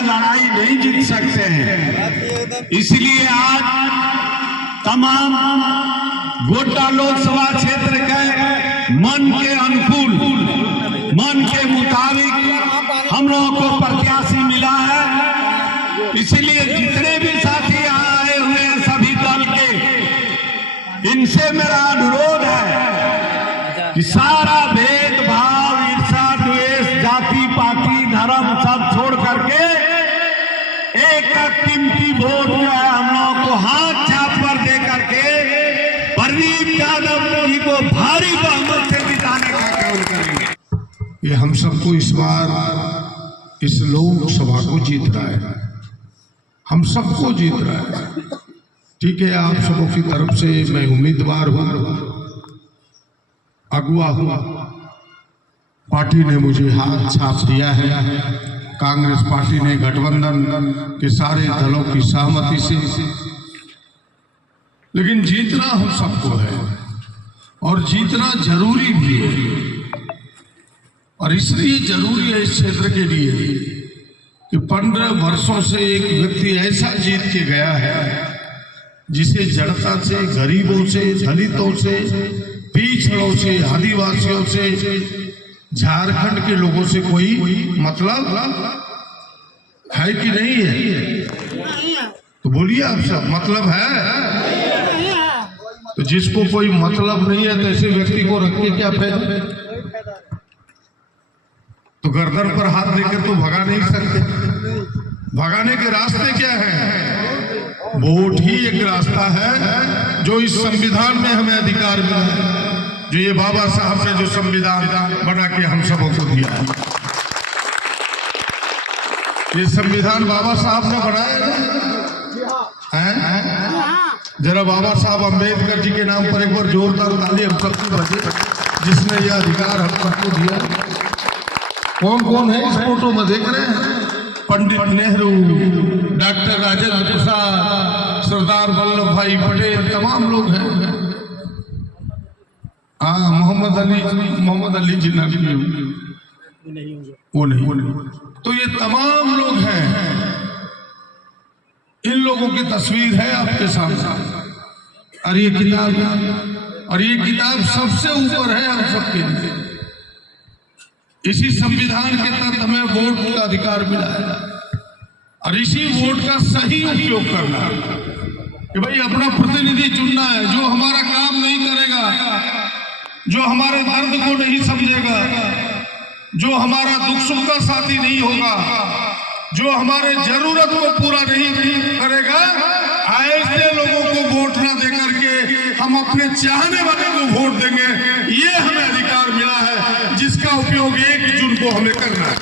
यह लड़ाई नहीं जीत सकते हैं। इसलिए आज तमाम गोड्डा लोकसभा क्षेत्र के मन के अनुकूल, मन के मुताबिक हम लोगों को प्रत्याशी मिला है। इसलिए जितने भी साथी आए हुए हैं सभी दल के, इनसे मेरा अनुरोध है कि सारा भेदभाव, ईर्ष्या, द्वेष, जाति पाति, धर्म सब छोड़ करके एक कीमती वोट जो है हम लोगों को हाथ छाप पर दे करके प्रदीप यादव जी को भारी बहुमत से जिताने का काम करेंगे। ये हम सबको इस बार इस लोकसभा को जीत रहा है, हम सबको जीत रहा है। ठीक है, आप सबों की तरफ से मैं उम्मीदवार हूँ, अगुआ हुआ, पार्टी ने मुझे हाथ छाप दिया है। कांग्रेस पार्टी ने गठबंधन के सारे दलों की सहमति से, लेकिन जीतना हम सबको है और जीतना जरूरी भी है। और इसलिए जरूरी है इस क्षेत्र के लिए कि 15 वर्षों से एक व्यक्ति ऐसा जीत के गया है जिसे जनता से, गरीबों से, दलितों से, पिछड़ों से, आदिवासियों से, झारखंड के लोगों से कोई मतलब है कि नहीं है? तो बोलिए आप सब, मतलब है? तो जिसको कोई मतलब नहीं है तो ऐसे व्यक्ति को रख के क्या फायदा? तो गर्दन पर हाथ देकर तो भगा नहीं सकते। भगाने के रास्ते क्या है? वोट ही एक रास्ता है जो इस संविधान में हमें अधिकार मिला है, जो ये बाबा साहब ने जो संविधान बना के हम सबों को दिया है। ये संविधान बाबा साहब ने बनाया है। जरा बाबा साहब अम्बेडकर जी के नाम पर एक बार जोरदार ताली हम सबको बजे, जिसने यह अधिकार हम सबको दिया। कौन कौन है इस फोटो में देख रहे हैं? पंडित नेहरू, डॉक्टर राजेंद्र प्रसाद, सरदार वल्लभ भाई पटेल, तमाम लोग हैं। हाँ, मोहम्मद अली जिन्ना वो नहीं। तो ये तमाम लोग हैं। इन लोगों की तस्वीर है आपके सामने। और ये किताब सबसे ऊपर है हम सबके लिए। इसी संविधान के तहत हमें वोट का अधिकार मिला है और इसी वोट का सही उपयोग करना है कि भाई अपना प्रतिनिधि चुनना है जो हमारा काम नहीं करेगा, जो हमारे दर्द को नहीं समझेगा, जो हमारा दुख सुख का साथी नहीं होगा, जो हमारे जरूरत को पूरा नहीं करेगा। ऐसे लोगों को वोट ना दे करके हम अपने चाहने वाले को वोट देंगे। ये हमें अधिकार मिला है जिसका उपयोग 1 जून को हमें करना है।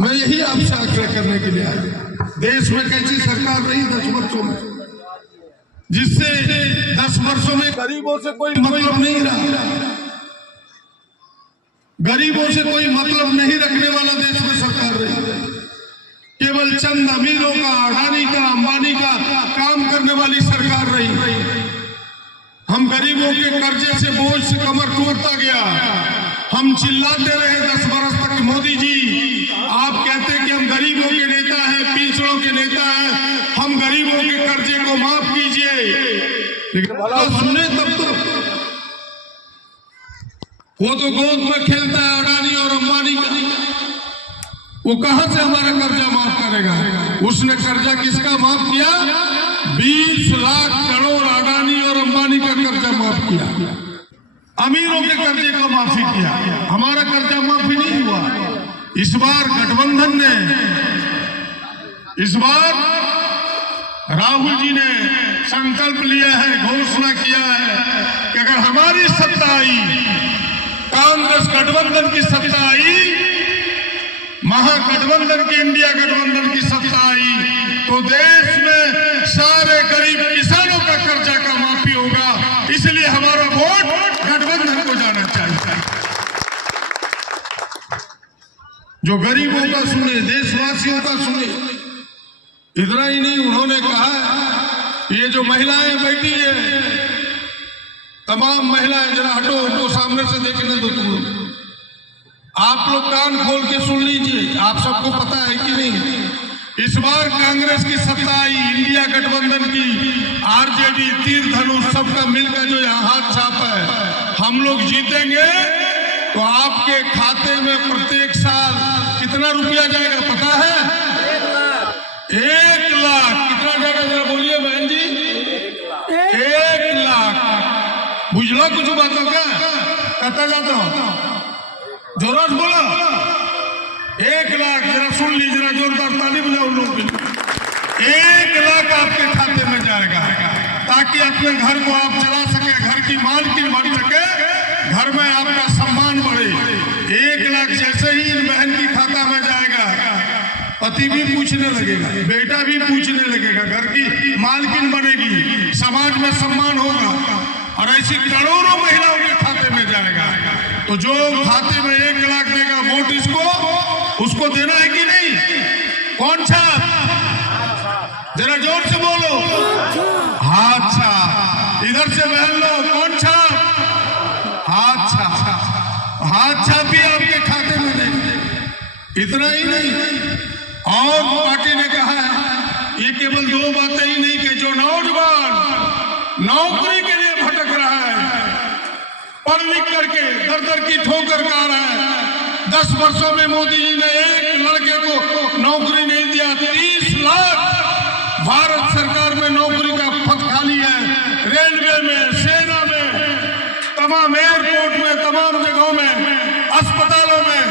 मैं यही आपसे आग्रह करने के लिए आया। देश में कैसी सरकार रही 10 वर्षों में, जिससे 10 वर्षों में गरीबों से कोई मतलब नहीं रहा, गरीबों से कोई मतलब नहीं रखने वाला देश में सरकार रही। केवल चंद अमीरों का, अडानी का, अंबानी का काम करने वाली सरकार रही। हम गरीबों के कर्जे से, बोझ से कमर टूटता गया। हम चिल्लाते रहे 10 वर्ष तक, मोदी जी आप कहते कि हम गरीबों के नेता हैं, पिछड़ों के नेता हैं, हम गरीबों के कर्जे को माफ कीजिए। लेकिन भला सुने तब तो वो तो गोद में खेलता है अडानी और अंबानी का। वो कहां से हमारा कर्जा माफ करेगा? उसने कर्जा किसका माफ किया? 20 लाख करोड़ अडानी और अंबानी का कर्जा माफ किया। अमीरों के कर्जे को माफी किया, हमारा कर्जा माफी नहीं हुआ। इस बार गठबंधन ने, इस बार राहुल जी ने संकल्प लिया है, घोषणा किया है कि अगर हमारी सत्ता आई, कांग्रेस गठबंधन की सत्ता आई, महागठबंधन की, इंडिया गठबंधन की सत्ता आई, तो देश में सारे गरीब किसानों का कर्जा का माफी होगा। इसलिए हमारा वोट गठबंधन को जाना चाहिए। जो गरीबों का सुने, देशवासियों का सुने। इतना ही नहीं, उन्होंने कहा ये जो महिलाएं बैठी है, तमाम महिलाएं, जरा हटो, उनको सामने से देखने दो तुम लोग। आप लोग कान खोल के सुन लीजिए, आप सबको पता है कि नहीं, इस बार कांग्रेस की सत्ता आई, इंडिया गठबंधन की, आरजेडी, तीर धनुष सबका मिलकर जो यहाँ हाथ छाप है, हम लोग जीतेंगे तो आपके खाते में प्रत्येक साल कितना रुपया जाएगा पता है? 1 लाख। कितना जाएगा जरा बोलिए बहन जी? 1 लाख। बुझलो कुछ बातों का? कहता जाता हूँ, जोर से बोलो। 1 लाख। जरा सुन लीजिए, जरा जोरदार ताली बजाओ लोग। 1 लाख आपके खाते में जाएगा, ताकि अपने घर को आप चला सके, घर की मालकिन बन सके, घर में आपका सम्मान बढ़े। 1 लाख जैसे ही इन बहन की खाता में जाएगा, पति भी पूछने लगेगा, बेटा भी पूछने लगेगा, घर की मालकिन बनेगी, समाज में सम्मान होगा, और ऐसी करोड़ों महिलाओं के खाते में जाएगा। तो जो खाते में 1 लाख देगा वोट उसको देना है कि नहीं? कौन सा? जरा जोर से बोलो। हाथ छाप। इधर से बहन लो, कौन सा? हाथ छाप। हाथ छाप भी आपके खाते में देंगे। इतना ही नहीं, और पार्टी ने कहा है, ये केवल 2 बातें ही नहीं कि जो नौजवान नौकरी के लिए भटक रहा है, पढ़ लिख करके दर की ठोकर खा रहा है, 10 वर्षों में मोदी जी ने एक लड़के को नौकरी नहीं दिया। 30 लाख भारत सरकार में नौकरी का पद खाली है, रेलवे में, सेना में, तमाम एयरपोर्ट में, तमाम जगहों में, अस्पतालों में,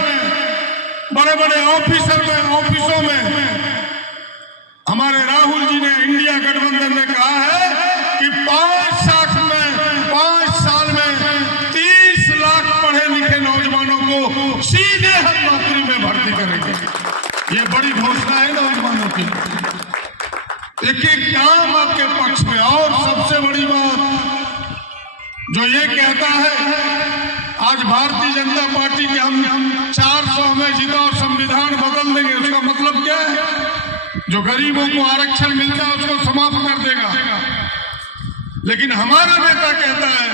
बड़े बड़े ऑफिसों में। हमारे राहुल जी ने, इंडिया गठबंधन ने कहा है कि 5 साल में 30 लाख पढ़े लिखे नौजवानों को सीधे हम नौकरी में भर्ती करेंगे। ये बड़ी घोषणा है नौजवानों की। देखिए काम आपके पक्ष में। और सबसे बड़ी बात जो ये कहता है, आज भारतीय जनता पार्टी के हम 400 में जीता और संविधान बदल देंगे, उसका मतलब क्या है? जो गरीबों को आरक्षण मिलता है उसको समाप्त कर देगा। लेकिन हमारा नेता कहता है,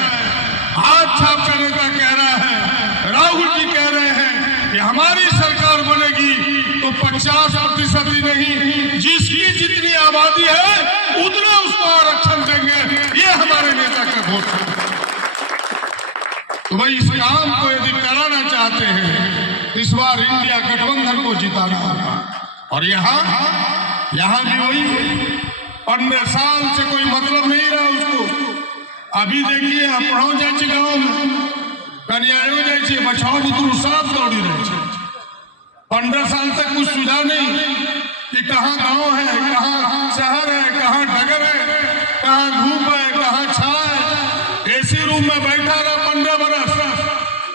हाथ छाप का नेता कह रहा है, राहुल जी कह रहे हैं कि हमारी सरकार बनेगी तो 50% ही नहीं, जिसकी जितनी आबादी है उतना उसको आरक्षण देंगे। ये हमारे नेता का घोषणा। तो भाई इस काम को यदि कराना चाहते हैं, इस बार इंडिया गठबंधन को जिताना होगा। और यहाँ भी वही 15 साल से कोई मतलब नहीं रहा उसको। अभी देखिए अपना जाए गाँव में कन्याओं जाए बचाओ मित्र साफ दौड़ी रहे। 15 साल तक कुछ सुझा नहीं कि कहाँ गांव है, कहाँ शहर है, कहाँ डगर है, कहाँ धूप है, कहाँ छाया है। एसी रूम में बैठा रहा 15 बरस,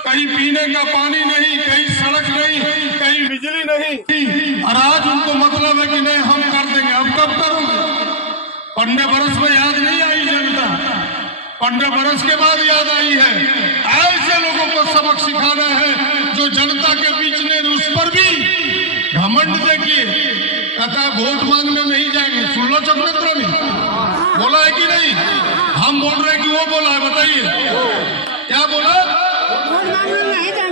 कहीं पीने का पानी नहीं, कहीं सड़क नहीं, कहीं बिजली नहीं। और आज उनको मतलब है कि नहीं हम कर देंगे। अब कब करोगे? 15 बरस में याद नहीं आई जनता, 15 बरस के बाद याद आई है। ऐसे लोगों को सबक सिखाना है जो जनता के बीच में, उस पर भी घमंड देखिए। कहता है वोट मांगने नहीं जाएंगे। सुन लो चक्रधर ने बोला है कि नहीं? हम बोल रहे हैं कि वो बोला है? बताइए क्या बोला?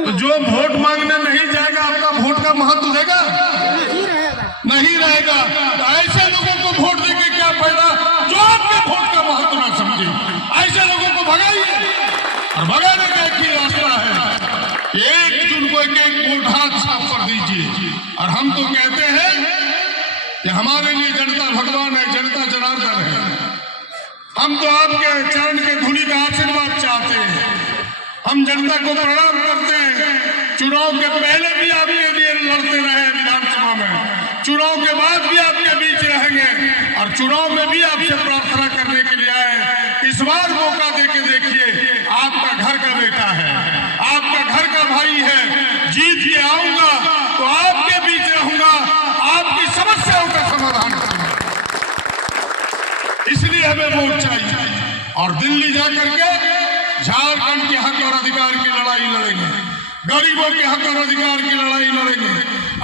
तो जो वोट मांगने नहीं जाएगा आपका वोट का महत्व देगा? नहीं रहेगा। तो ऐसे लोगों को वोट देके क्या फायदा जो आपके वोट का महत्व ना समझे। ऐसे लोगों को भगाइए, और भगाने का एक ही रास्ता है, 1 जून को एक वोट हाथ साफ कर दीजिए। और हम तो कहते हैं कि हमारे लिए जनता भगवान है, जनता जनार्दन है। हम तो आपके चरण के धूलि का आशीर्वाद चाहते हैं। हम जनता को प्रणाम करते हैं। चुनाव के पहले भी आपके लिए लड़ते रहे विधानसभा में, चुनाव के बाद भी आपके बीच रहेंगे, और चुनाव में भी आपसे प्रार्थना करने के लिए आए। इस बार मौका देके देखिए, आपका घर का बेटा है, आपका घर का भाई है। जीत के आऊंगा तो आपके बीच रहूंगा, आपकी समस्याओं का समाधान करूंगा। इसलिए हमें वोट चाहिए। और दिल्ली जाकर के झारखंड के हक और अधिकार की लड़ाई लड़ेंगे, गरीबों के हक और अधिकार की लड़ाई लड़ेंगे,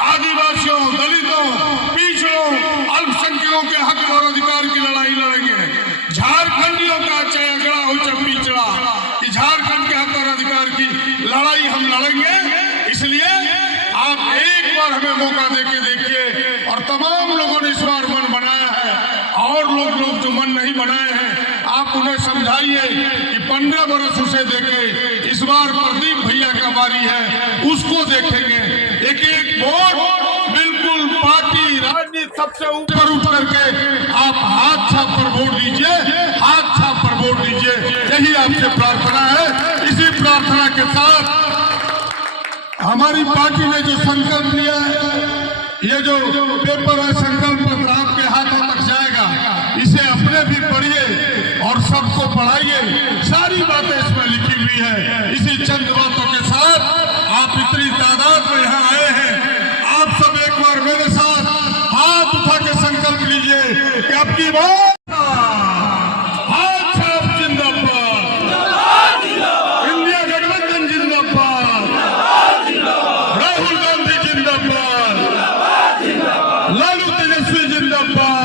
आदिवासियों, दलितों, पिछड़ों, अल्पसंख्यकों के हक और अधिकार की लड़ाई लड़ेंगे। झारखंडियों का चाहे अगड़ा हो चाहे पिछड़ा, कि झारखंड के हक और अधिकार की लड़ाई हम लड़ेंगे। इसलिए बार हमें मौका देके देखिए। और तमाम लोगों ने इस बार मन बनाया है, और लोग जो मन नहीं बनाए हैं आप उन्हें समझाइए कि 15 बरस उसे देखे, इस बार प्रदीप भैया का बारी है, उसको देखेंगे। एक एक वोट बिल्कुल पार्टी राजनीति सबसे ऊपर उठ करके आप हाथ छाप पर वोट दीजिए, हाथ छाप पर वोट दीजिए, यही आपसे प्रार्थना है। इसी प्रार्थना के साथ हमारी पार्टी ने जो संकल्प लिया है, ये जो पेपर है संकल्प पत्र आपके हाथों तक जाएगा, इसे अपने भी पढ़िए और सबको पढ़ाइए। सारी बातें इसमें लिखी हुई है। इसी चंद बातों के साथ आप इतनी तादाद में यहाँ आए हैं, आप सब एक बार मेरे साथ हाथ उठा के संकल्प लीजिए कि आपकी बात हाथ छाप जिंदाबाद, इंडिया गठबंधन जिंदाबाद, राहुल गांधी जिंदाबाद, लालू तेजस्वी जिंदाबाद।